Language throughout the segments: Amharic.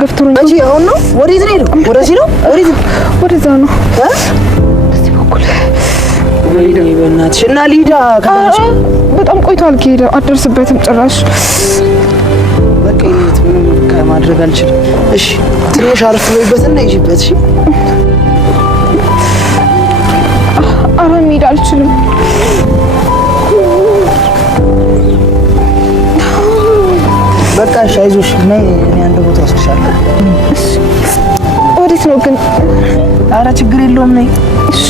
ገፍትሮኝ አንቺ አሁን ነው ወዴት ነው? ወደዚህ ነው? ወደዛ ነው በዚህ በኩል በእናትሽ እና ሊዳ በጣም ቆይቷል። ከሄደ አደርስበትም ጭራሽ በቃ ምንም ከማድረግ አልችልም። እሺ ትንሽ አርፍ በይበትና ይጂበት። እሺ ኧረ መሄድ አልችልም። በቃ እሺ አይዞሽ። እኔ አንድ ቦታ ወስድሻለሁ። ወዴት ነው ግን? ኧረ ችግር የለውም ነይ። እሺ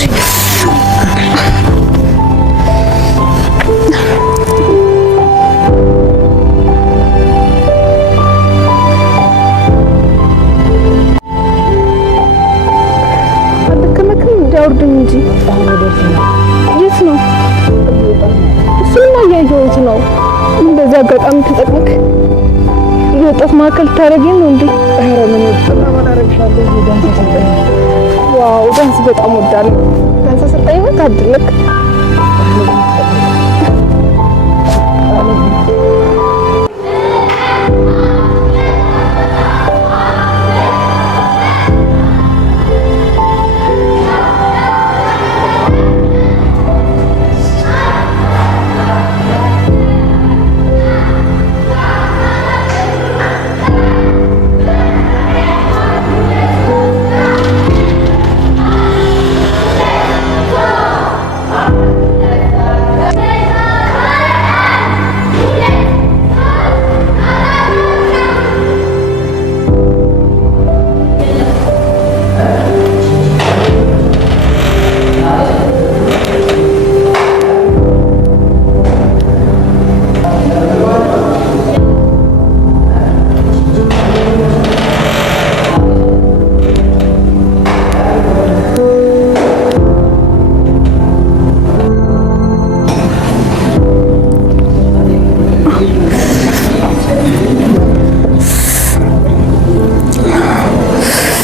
አውርድም እንጂ የት ነው? እሱማ እያየሁት ነው። እንደዚህ አጋጣሚ ተጠቅመክ የወጣት ማዕከል ታደርጊኝ ነው እንዴ? ኧረ ምን አደርግሻለሁ? ዳንስ ሰጠኝ። ዋው ዳንስ በጣም ወዳለሁ። ዳንስ ሰጠኝ ነው ታድለክ።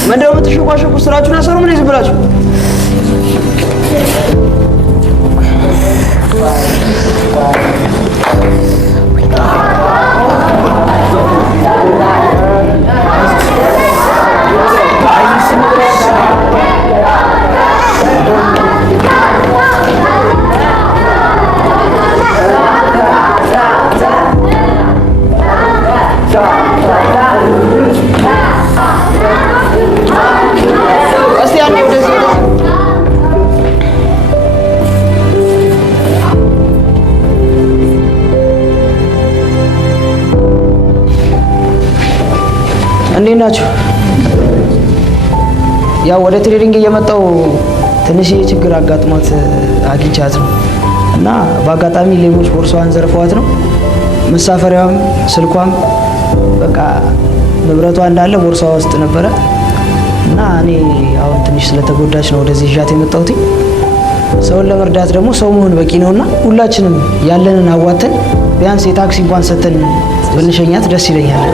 ምንድነው የምትሸቋሸቁ? ስራችሁን አሰሩ። ምን ይዝ ብላችሁ እንዴት ናችሁ? ያው ወደ ትሬዲንግ እየመጣው ትንሽ ችግር አጋጥሟት አግኝቻት ነው እና በአጋጣሚ ሌቦች ቦርሷን ዘርፈዋት ነው። መሳፈሪያዋም ስልኳም በቃ ንብረቷ እንዳለ ቦርሷ ውስጥ ነበረ እና እኔ አሁን ትንሽ ስለተጎዳች ነው ወደዚህ ይዣት የመጣሁት። ሰውን ለመርዳት ደግሞ ሰው መሆን በቂ ነውና ሁላችንም ያለንን አዋተን ቢያንስ የታክሲ እንኳን ሰተን ብንሸኛት ደስ ይለኛል።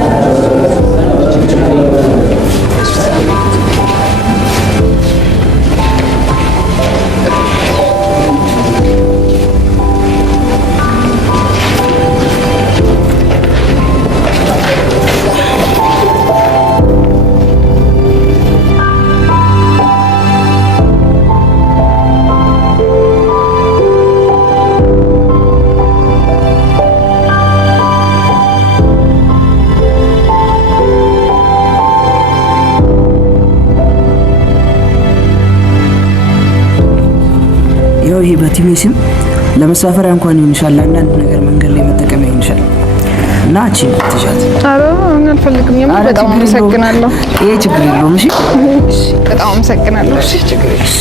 ይሄ በቲሜ ስም ለመሳፈሪያ እንኳን ይሆንሻል፣ አንዳንድ ነገር መንገድ ላይ መጠቀሚያ ይሆንሻል እና እቺ ትሻት። ኧረ እኔ አልፈልግም። በጣም አመሰግናለሁ። ይሄ ችግር የለውም። እሺ በጣም አመሰግናለሁ። እሺ ችግር የለውም።